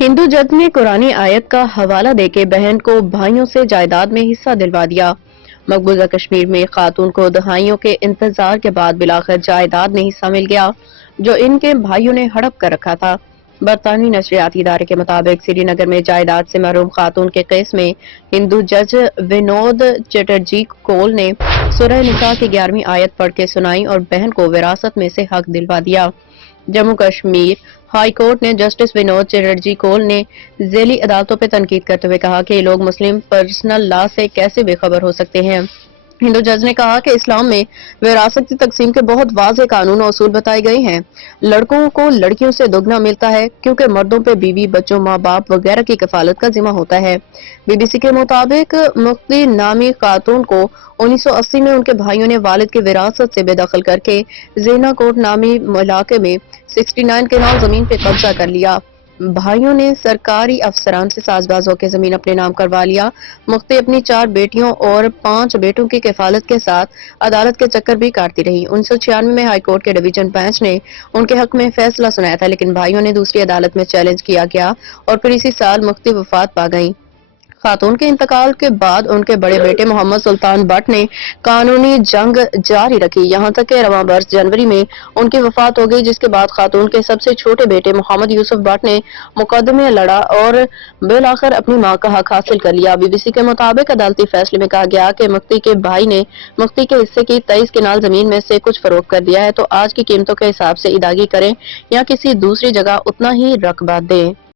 हिंदू जज ने कुरानी आयत का हवाला देके बहन को भाइयों से जायदाद में हिस्सा दिलवा दिया। मकबूजा कश्मीर में खातून को दहाइयों के इंतजार के बाद बिलाखिर जायदाद में हिस्सा मिल गया, जो इनके भाइयों ने हड़प कर रखा था। बरतानवी नशरियाती इदारे के मुताबिक श्रीनगर में जायदाद से महरूम खातून के केस में हिंदू जज विनोद चटर्जी कोल ने सूरह निसा की 11वीं आयत पढ़ के सुनाई और बहन को विरासत में से हक दिलवा दिया। जम्मू कश्मीर हाई कोर्ट ने जस्टिस विनोद चटर्जी कोल ने झेली अदालतों पर तनकीद करते हुए कहा कि ये लोग मुस्लिम पर्सनल लॉ से कैसे बेखबर हो सकते हैं। हिंदू जज ने कहा कि इस्लाम में विरासत की तकसीम के बहुत वाज़ेह कानून और उसूल बताए गए हैं। लड़कों को लड़कियों से दोगुना मिलता है क्योंकि मर्दों पे बीवी, बच्चों, माँ बाप वगैरह की कफालत का जिम्मा होता है। बीबीसी के मुताबिक मुफ्ती नामी खातून को 1980 में उनके भाइयों ने वालिद की विरासत से बेदखल करके ज़ेना कोट नामी इलाके में 69 केनाल जमीन पे कब्जा कर लिया। भाइयों ने सरकारी अफसरान से साजबाज होकर जमीन अपने नाम करवा लिया। मुफ्ती अपनी 4 बेटियों और 5 बेटों की किफालत के साथ अदालत के चक्कर भी काटती रही। 1996 में हाईकोर्ट के डिवीजन बेंच ने उनके हक में फैसला सुनाया था, लेकिन भाइयों ने दूसरी अदालत में चैलेंज किया गया और फिर इसी साल मुफ्ती वफात पा गईं। खातून के इंतकाल के बाद उनके बड़े बेटे मोहम्मद सुल्तान बट ने कानूनी जंग जारी रखी, यहाँ तक कि रवां बरस जनवरी में उनकी वफात हो गई, जिसके बाद खातून के सबसे छोटे बेटे मोहम्मद यूसुफ बट ने मुकदमे लड़ा और बिलाखिर अपनी मां का हक हासिल कर लिया। बीबीसी के मुताबिक अदालती फैसले में कहा गया कि मुफ्ती के भाई ने मुफ्ती के हिस्से की 23 केनाल जमीन में से कुछ फरोख्त कर दिया है, तो आज की कीमतों के हिसाब से इदागी करें या किसी दूसरी जगह उतना ही रकबा दें।